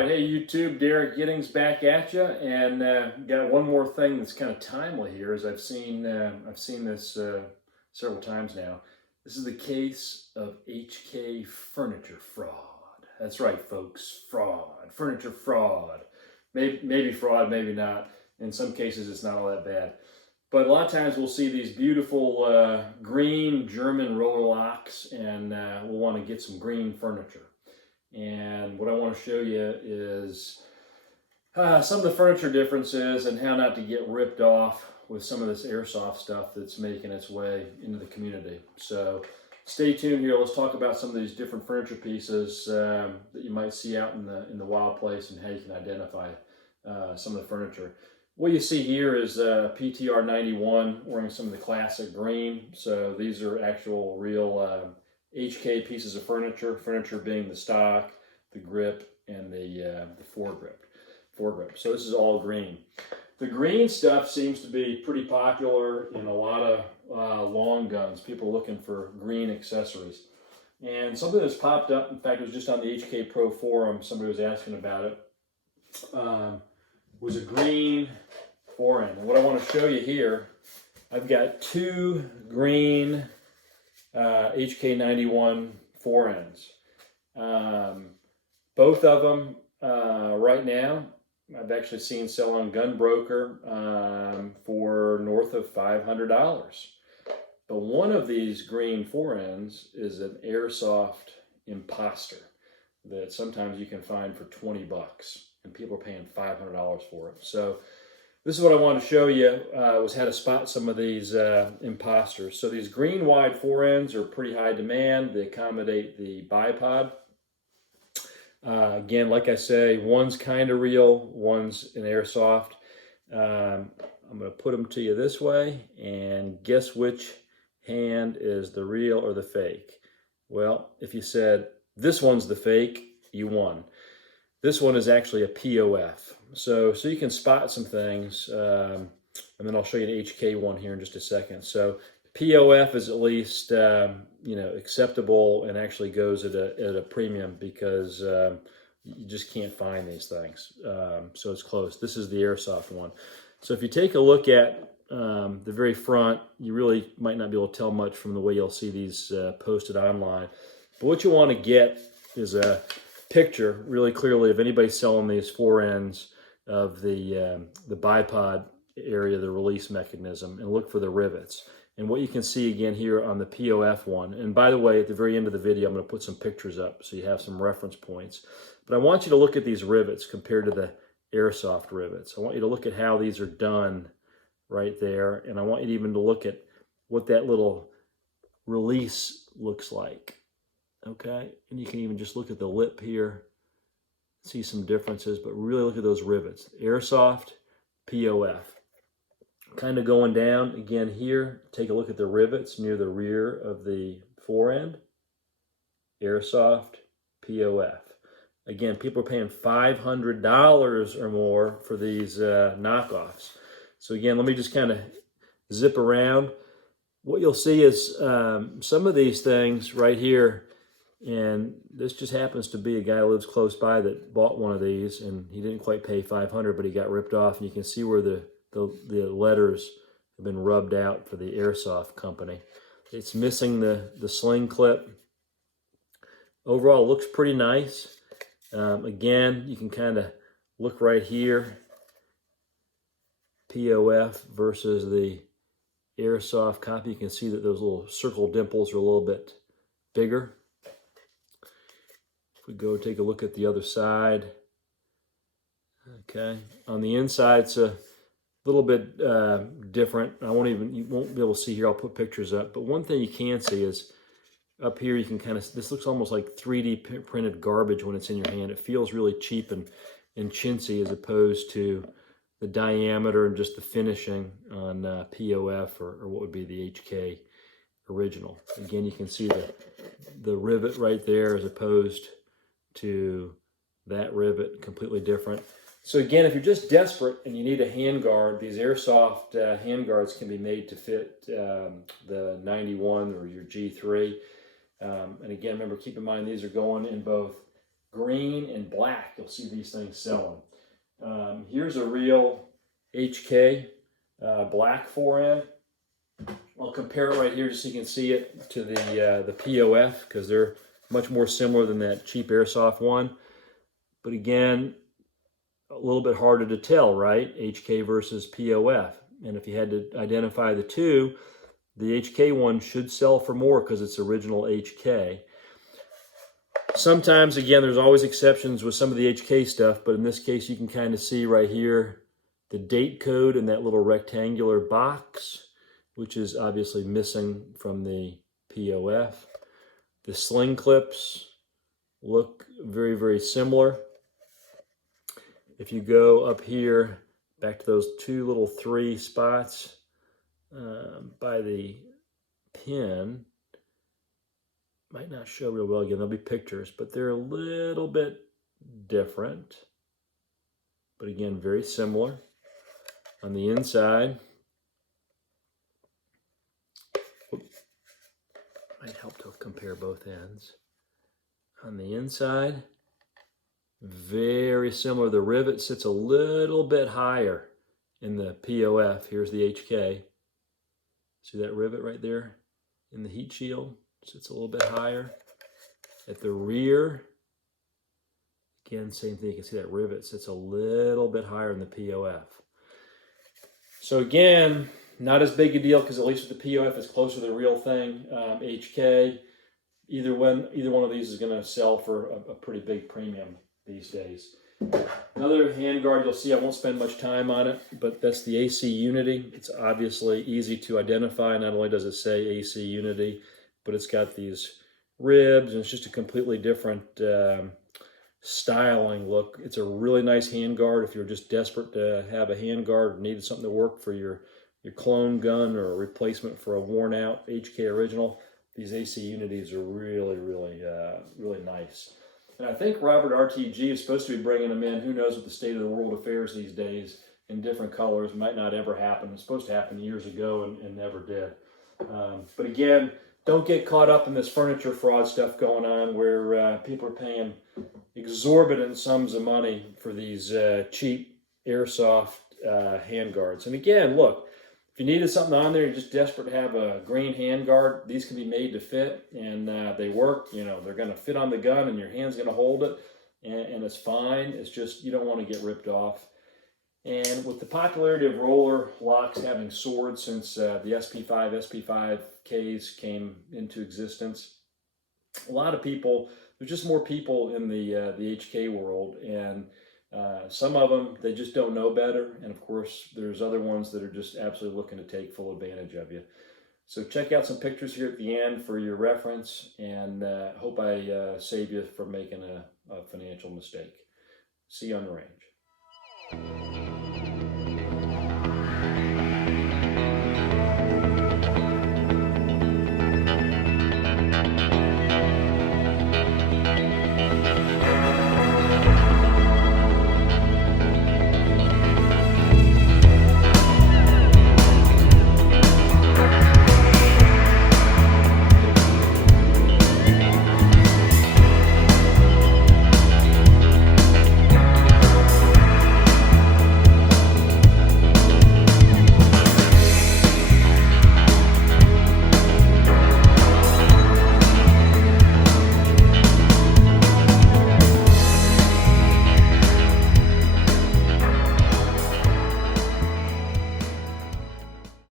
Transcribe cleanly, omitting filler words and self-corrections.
right, hey YouTube, Derek Giddings back at you, and got one more thing that's kind of timely here, as I've seen this several times now. This is the case of HK furniture fraud. That's right, folks, fraud, furniture fraud. Maybe fraud, maybe not. In some cases, it's not all that bad. But a lot of times we'll see these beautiful green German roller locks, and we'll want to get some green furniture. And what I want to show you is some of the furniture differences and how not to get ripped off with some of this airsoft stuff that's making its way into the community. So stay tuned here. Let's talk about some of these different furniture pieces that you might see out in the wild place and how you can identify some of the furniture. What you see here is PTR 91 wearing some of the classic green. So these are actual real HK pieces of furniture being the stock, the grip, and the foregrip. So this is all green. The green stuff seems to be pretty popular in a lot of long guns. People looking for green accessories. And something that's popped up, in fact, it was just on the HK Pro forum, somebody was asking about it, was a green forend. And what I want to show you here, I've got two green HK91 forends. Both of them right now I've actually seen sell on Gunbroker for north of $500. But one of these green forends is an Airsoft Imposter that sometimes you can find for 20 bucks, and people are paying $500 for it. So this is what I wanted to show you, was how to spot some of these imposters. So these green wide forends are pretty high demand. They accommodate the bipod. Again, like I say, one's kind of real, one's an airsoft. I'm going to put them to you this way, and guess which hand is the real or the fake? Well, if you said, this one's the fake, you won. This one is actually a POF. So you can spot some things, and then I'll show you the HK one here in just a second. So POF is at least acceptable and actually goes at a premium because you just can't find these things. So it's close. This is the Airsoft one. So if you take a look at the very front, you really might not be able to tell much from the way you'll see these posted online. But what you want to get is a picture really clearly of anybody selling these forends of the bipod area, the release mechanism, and look for the rivets. And what you can see again here on the POF one, and by the way, at the very end of the video, I'm going to put some pictures up so you have some reference points. But I want you to look at these rivets compared to the Airsoft rivets. I want you to look at how these are done right there, and I want you to even to look at what that little release looks like. Okay, and you can even just look at the lip here, see some differences, but really look at those rivets. Airsoft, POF. Kind of going down again here, take a look at the rivets near the rear of the forend. Airsoft, POF. Again, people are paying $500 or more for these knockoffs. So again, let me just kind of zip around. What you'll see is some of these things right here, and this just happens to be a guy who lives close by that bought one of these, and he didn't quite pay $500, but he got ripped off, and you can see where the letters have been rubbed out for the Airsoft company. It's missing the sling clip. Overall, it looks pretty nice. Again, you can kind of look right here, POF versus the Airsoft copy. You can see that those little circle dimples are a little bit bigger. If we go take a look at the other side, okay, on the inside it's a little bit different. You won't be able to see here. I'll put pictures up. But one thing you can see is up here, you can kind of, this looks almost like 3D printed garbage when it's in your hand. It feels really cheap and chintzy as opposed to the diameter and just the finishing on POF or what would be the HK original. Again, you can see the rivet right there as opposed to that rivet, completely different. So again, if you're just desperate and you need a handguard, these Airsoft handguards can be made to fit the 91 or your G3. And again, remember, keep in mind these are going in both green and black. You'll see these things selling. Here's a real HK black forend. I'll compare it right here just so you can see it to the POF, because they're much more similar than that cheap Airsoft one. But again, a little bit harder to tell, right? HK versus POF. And if you had to identify the two, the HK one should sell for more because it's original HK. Sometimes, again, there's always exceptions with some of the HK stuff, but in this case, you can kind of see right here the date code in that little rectangular box, which is obviously missing from the POF. The sling clips look very, very similar. If you go up here, back to those two little 3 spots by the pin, might not show real well again, there'll be pictures, but they're a little bit different. But again, very similar. On the inside, might help to compare both ends. On the inside, very similar. The rivet sits a little bit higher in the POF. Here's the HK. See that rivet right there in the heat shield? Sits a little bit higher. At the rear, again, same thing. You can see that rivet sits a little bit higher in the POF. So again, not as big a deal because at least with the POF, it's closer to the real thing. HK, either one of these is going to sell for a pretty big premium these days. Another handguard you'll see, I won't spend much time on it, but that's the AC Unity. It's obviously easy to identify. Not only does it say AC Unity, but it's got these ribs, and it's just a completely different styling look. It's a really nice handguard if you're just desperate to have a handguard or needed something to work for your clone gun or a replacement for a worn out HK original. These AC Unities are really, really, really nice. And I think Robert RTG is supposed to be bringing them in. Who knows what the state of the world affairs these days, in different colors. Might not ever happen. It's supposed to happen years ago and never did. But again, don't get caught up in this furniture fraud stuff going on where people are paying exorbitant sums of money for these cheap Airsoft handguards. And again, look, if you needed something on there, you're just desperate to have a green handguard, these can be made to fit, and they work. You know, they're going to fit on the gun and your hand's going to hold it, and it's fine. It's just you don't want to get ripped off. And with the popularity of roller locks having soared since the SP5, SP5Ks came into existence, a lot of people, there's just more people in the HK world, and some of them, they just don't know better. And of course, there's other ones that are just absolutely looking to take full advantage of you. So check out some pictures here at the end for your reference, and hope I save you from making a financial mistake. See you on the range.